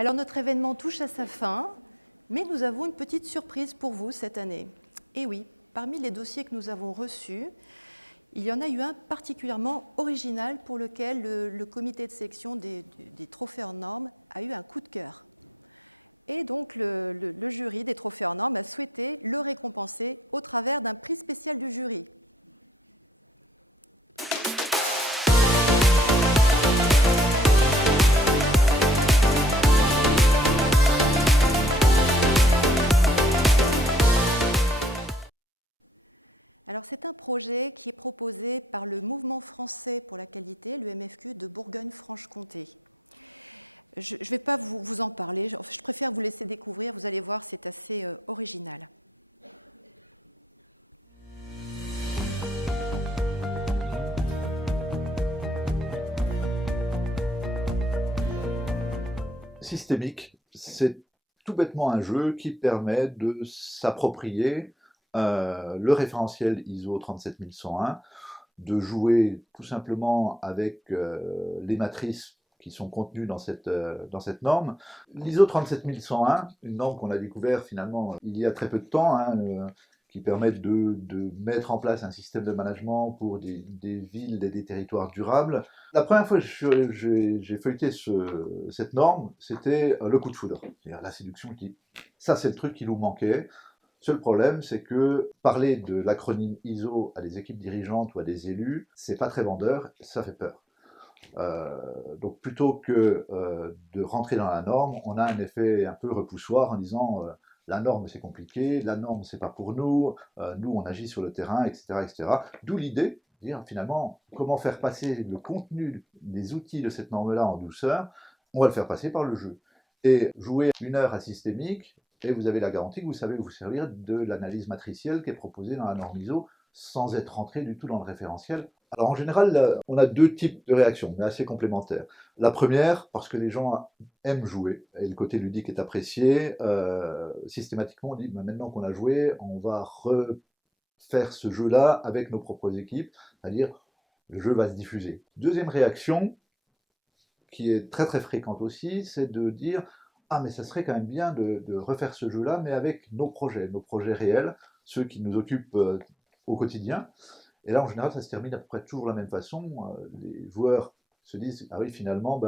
Alors notre événement touche à sa fin, mais nous avons une petite surprise pour vous cette année. Et oui, parmi les dossiers que nous avons reçus, il y en a eu un particulièrement original pour lequel le comité de sélection des trophées hors normes a eu un coup de cœur. Et donc le jury des trophées hors normes a souhaité le récompenser au travers d'un prix spécial du jury. Alors c'est un projet qui est proposé par le Mouvement français pour la qualité, le MFQ de Bourgogne-Franche-Comté. Je ne vais pas vous en parler, je préfère vous laisser découvrir, vous allez voir, c'est assez original. Systémique, c'est tout bêtement un jeu qui permet de s'approprier le référentiel ISO 37101, de jouer tout simplement avec les matrices qui sont contenues dans cette norme. L'ISO 37101, une norme qu'on a découvert finalement il y a très peu de temps, qui permet de mettre en place un système de management pour des villes et des territoires durables. La première fois que j'ai feuilleté cette norme, c'était le coup de foudre, c'est-à-dire la séduction qui... Ça, c'est le truc qui nous manquait. Seul problème, c'est que parler de l'acronyme ISO à des équipes dirigeantes ou à des élus, c'est pas très vendeur, ça fait peur. Donc plutôt que de rentrer dans la norme, on a un effet un peu repoussoir en disant la norme c'est compliqué, la norme c'est pas pour nous, nous on agit sur le terrain, etc. etc. D'où l'idée de dire finalement comment faire passer le contenu des outils de cette norme-là en douceur, on va le faire passer par le jeu. Et jouer 1 heure à systémique, et vous avez la garantie que vous savez vous servir de l'analyse matricielle qui est proposée dans la norme ISO sans être rentré du tout dans le référentiel. Alors en général, on a 2 types de réactions, mais assez complémentaires. La première, parce que les gens aiment jouer, et le côté ludique est apprécié, systématiquement on dit, maintenant qu'on a joué, on va refaire ce jeu-là avec nos propres équipes, c'est-à-dire le jeu va se diffuser. Deuxième réaction, qui est très très fréquente aussi, c'est de dire, ah mais ça serait quand même bien de refaire ce jeu-là, mais avec nos projets réels, ceux qui nous occupent au quotidien. Et là, en général, ça se termine à peu près toujours de la même façon. Les joueurs se disent, ah oui, finalement,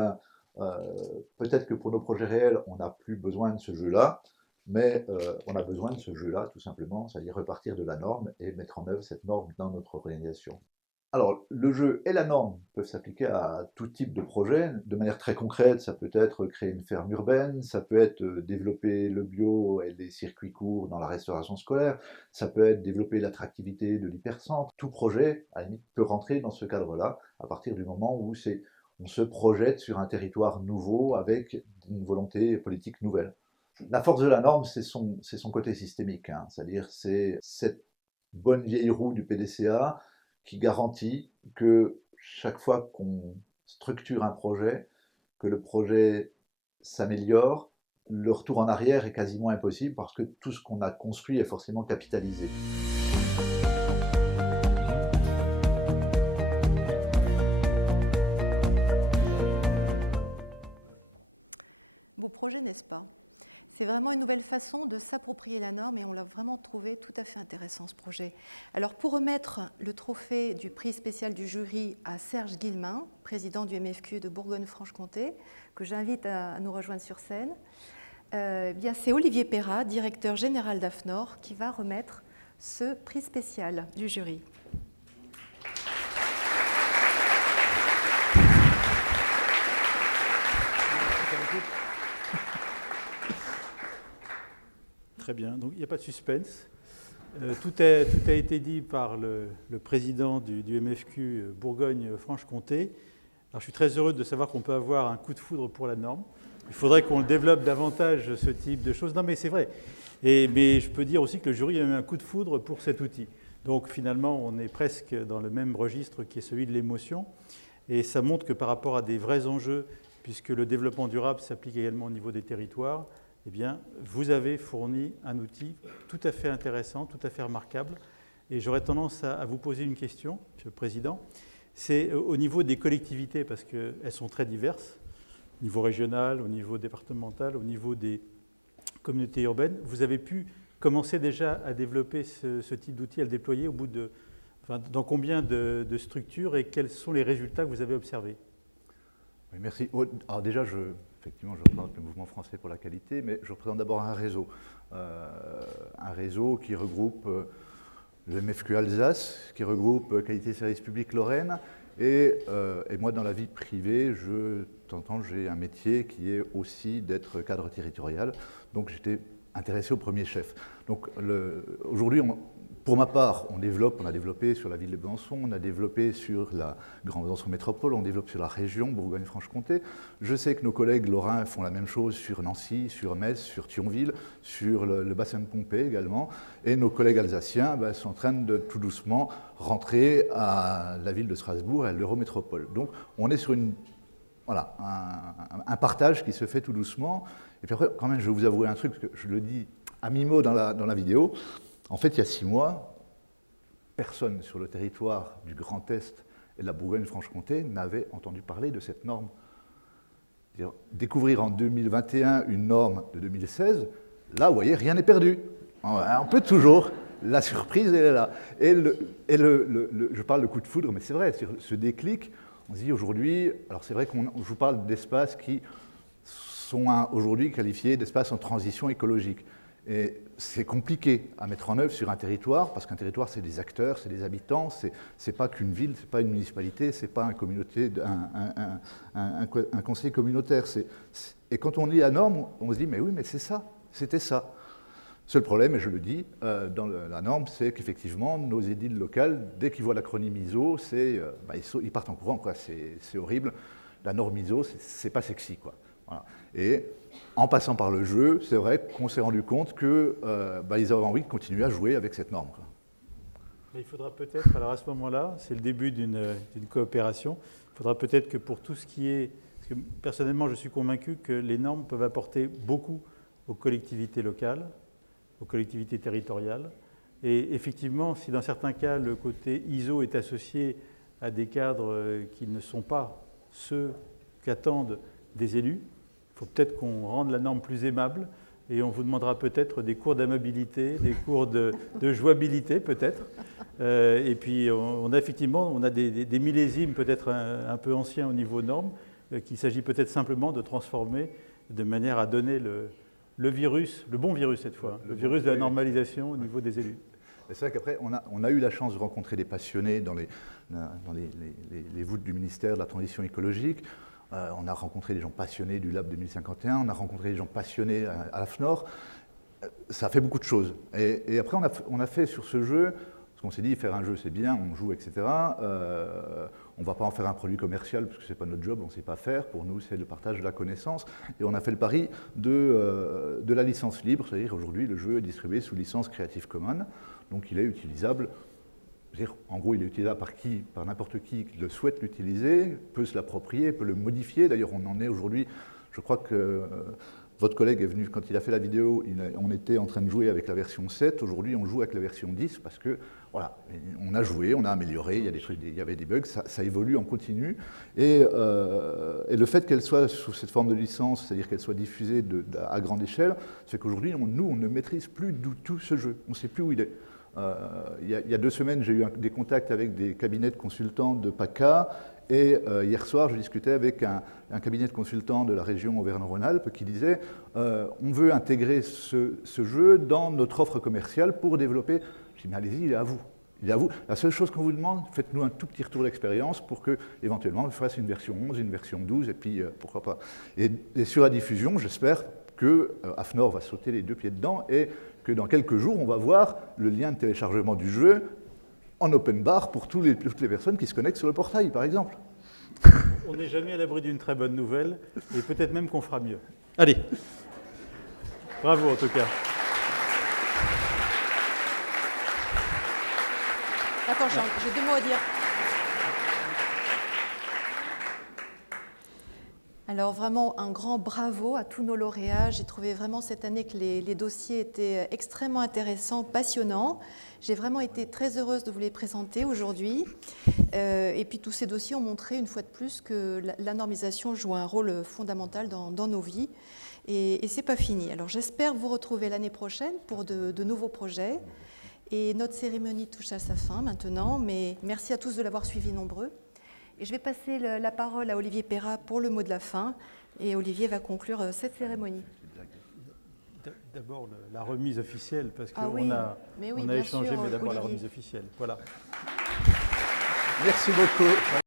peut-être que pour nos projets réels, on n'a plus besoin de ce jeu-là, mais on a besoin de ce jeu-là, tout simplement, c'est-à-dire repartir de la norme et mettre en œuvre cette norme dans notre organisation. Alors, le jeu et la norme peuvent s'appliquer à tout type de projet. De manière très concrète, ça peut être créer une ferme urbaine, ça peut être développer le bio et les circuits courts dans la restauration scolaire, ça peut être développer l'attractivité de l'hypercentre. Tout projet, à la limite, peut rentrer dans ce cadre-là, à partir du moment où on se projette sur un territoire nouveau avec une volonté politique nouvelle. La force de la norme, c'est son côté systémique, c'est-à-dire c'est cette bonne vieille roue du PDCA qui garantit que chaque fois qu'on structure un projet, que le projet s'améliore, le retour en arrière est quasiment impossible parce que tout ce qu'on a construit est forcément capitalisé. Beau projet, n'est-ce pas ? C'est vraiment une nouvelle façon de s'approprier la norme et on l'a vraiment trouvé tout à fait intéressant ce projet. Alors pour remettre le trophée du prix spécial du jury à Serge Guillemin, président du MFQ de Bourgogne-Franche-Comté, que j'invite à nous rejoindre sur scène, c'est Olivier Perrat, directeur général d'AFNOR, qui va remettre ce prix spécial du jury. Très bien, donc il n'y a pas de suspense. Tout a été dit par le président du MFQ Bourgogne-Franche-Comté. Alors je suis très heureux de savoir qu'on peut avoir un coup de foudre pour la norme. Il faudrait qu'on développe davantage ce type de choses. Non mais c'est vrai. Mais je peux dire aussi que le jury a eu un coup de foudre pour cet outil. Donc finalement, on est presque dans le même registre qui est celui de l'émotion. Et ça montre que par rapport à des vrais enjeux, puisque le développement durable s'applique également au niveau des territoires, eh bien, vous avez fourni un outil tout à fait intéressant, tout à fait remarquable. Et j'aurais tendance à vous poser une question, Monsieur le Président. C'est au niveau des collectivités, parce qu'elles sont très diverses. au niveau régional, au niveau départemental, au niveau des communautés urbaines. Vous avez pu commencer déjà à développer ce type d'outil, à le déployer au bout de, dans combien de structures et quels sont les résultats que vous avez observés? Oui, merci. Alors déjà, effectivement, je représente le Mouvement français pour la qualité, mais je représente d'abord un réseau qui regroupe le MFQ Alsace, qui regroupe Qualité Service Public Lorraine, et moi, dans la vie privée, j'ai un métier qui est aussi d'être cadre territorial, donc j'étais intéressé au premier chef. Donc aujourd'hui, pour ma part, on a développé sur la ville de Besançon, on a développé sur la Grande Besançon Métropole, on développe sur la région Bourgogne-Franche-Comté. Je sais que nos collègues lorrains font la même chose sur Nancy, sur Metz, sur Thionville, sur le bassin de Pompée également. Et nos collègues alsaciens sont en train de tout doucement rentrer à la ville de Strasbourg et à l'Eurométropole. Donc on est sur un partage qui se fait tout doucement. Et puis après, quand même, je vais vous avouer un truc, parce que je le dis à mi-mot dans la vidéo. En fait, il y a 6 mois, personne sur le territoire du Grand Est et de la Bourgogne-Franche-Comté n'avait entendu parler de cette norme. Découvrir en 2021 une norme de 2016, là, vous voyez, rien n'est perdu. On peut toujours, la surprise, elle est là. Et je parle de coup de foudre, mais c'est vrai, ce déclic, on se dit aujourd'hui, alors c'est vrai je vous parle d'espaces qui sont aujourd'hui qualifiés d'espaces en transition écologique. Et c'est compliqué à mettre en œuvre sur un territoire, parce qu'un territoire, c'est des acteurs, c'est des habitants, c'est pas qu'une ville, c'est pas une municipalité, c'est pas un conseil communautaire. Et quand on lit la norme, on se dit, mais oui, mais c'est ça, c'était ça. Seul problème, et je le dis, dans la norme, c'est qu'effectivement, nos édiles locales, dès qu'ils voient l'acronyme ISO, ils partent en courant, quoi. C'est horrible. La norme ISO, c'est pas sexy, quoi. Voilà. Et en passant par le jeu, c'est vrai qu'on s'est rendu compte qu'ils avaient envie de continuer à jouer avec cette norme, quoi. Il faudra peut-être, alors à ce moment-là, c'est le début d'une coopération, il faudra peut-être que pour tout ce qui est... Parce que personnellement, je suis convaincu que les normes peuvent apporter beaucoup aux collectivités locales, aux collectivités territoriales. Et effectivement, si dans certains cas, le côté ISO est associé à des cadres qui ne sont pas ceux qu'attendent des élus, il faut peut-être qu'on rende la norme plus aimable et on vous demandera peut-être des cours d'amabilité, des cours de jouabilité peut-être. Et puis on a des millésimes peut-être un peu anciens au niveau normes qu'il s'agit peut-être simplement de transformer de manière à donner le virus, le bon virus cette fois, le virus de la normalisation au niveau des élus. C'est vrai qu'après, on a eu la chance de rencontrer des passionnés dans les voûtes du ministère de la Transition écologique. On a rencontré des gens passionnés du Lab 2051, on a rencontré des gens passionnés à l'AFNOR. Ça a fait beaucoup de choses. Et après, on a fait sur ce jeu, parce qu'on s'est dit, faire un jeu c'est bien, on joue, etc. On ne va pas en faire un produit commercial, parce que ce n'est pas notre job, on ne sait pas faire. Pour nous, c'est le partage de la connaissance. Et on a fait le pari de la licence libre, c'est-à-dire aujourd'hui, le jeu est distribué sous licence Creative Commons, donc il est utilisable. En gros, il est utilisable par n'importe qui le souhaite l'utiliser, peut se l'approprier, peut le modifier. D'ailleurs, on en est aujourd'hui, je crois que votre collègue est venu, quand il a fait la vidéo, on était en train de jouer avec la version 7. Aujourd'hui, on joue avec la version 10 parce que, voilà, on a joué, on a amélioré, il y avait des bugs, ça évolue en continu. Et le fait qu'elle soit sous cette forme de licence, c'est-à-dire qu'elle soit diffusée à grande échelle, c'est qu'aujourd'hui, nous, on ne maîtrise plus du tout ce jeu. On ne sait plus où il est. Il y a 2 semaines, j'ai eu des contacts avec des cabinets de consultants de PACA et hier soir, je discutais avec un cabinet de consultants de la région Auvergne-Rhône-Alpes qui disait on veut intégrer ce jeu dans notre offre commerciale pour développer. Je dis mais allez-y, il est à vous. Il est à vous. La seule chose qu'on vous demande, faites-nous un tout petit retour d'expérience pour que, éventuellement, on fasse une version 11, une version 12 et puis pourquoi pas. Et sur la diffusion, j'espère que AFNOR va sauter les 2 pieds dedans et que dans quelques jours, on va voir le lien de téléchargement du jeu en open bar pour toutes les personnes qui se connectent sur le portail, par exemple. On n'est jamais à l'abri d'une très bonne nouvelle, et peut-être même qu'on fera mieux. Allez, bravo en tout cas. Attends, j'ai 2 mots à dire. Alors vraiment un grand bravo à tous nos lauréats. J'ai trouvé vraiment cette année que les dossiers étaient extrêmement intéressants, passionnants. J'ai vraiment été très heureuse de vous les présenter aujourd'hui. Et puis tous ces dossiers ont montré une fois de plus que la normisation joue un rôle fondamental dans nos vies. Et c'est pas fini. Alors j'espère vous retrouver l'année prochaine pour de nouveaux projets. Et notre cérémonie touche à sa fin maintenant, mais merci à tous de l'avoir suivi nombreux. Et je vais passer la parole à Olivier Perrat pour le mot de la fin. Et Olivier va conclure cette cérémonie. D'abord la remise officielle, parce qu'on oui. a échangé, mais d'abord la remise officielle. Voilà. Merci beaucoup.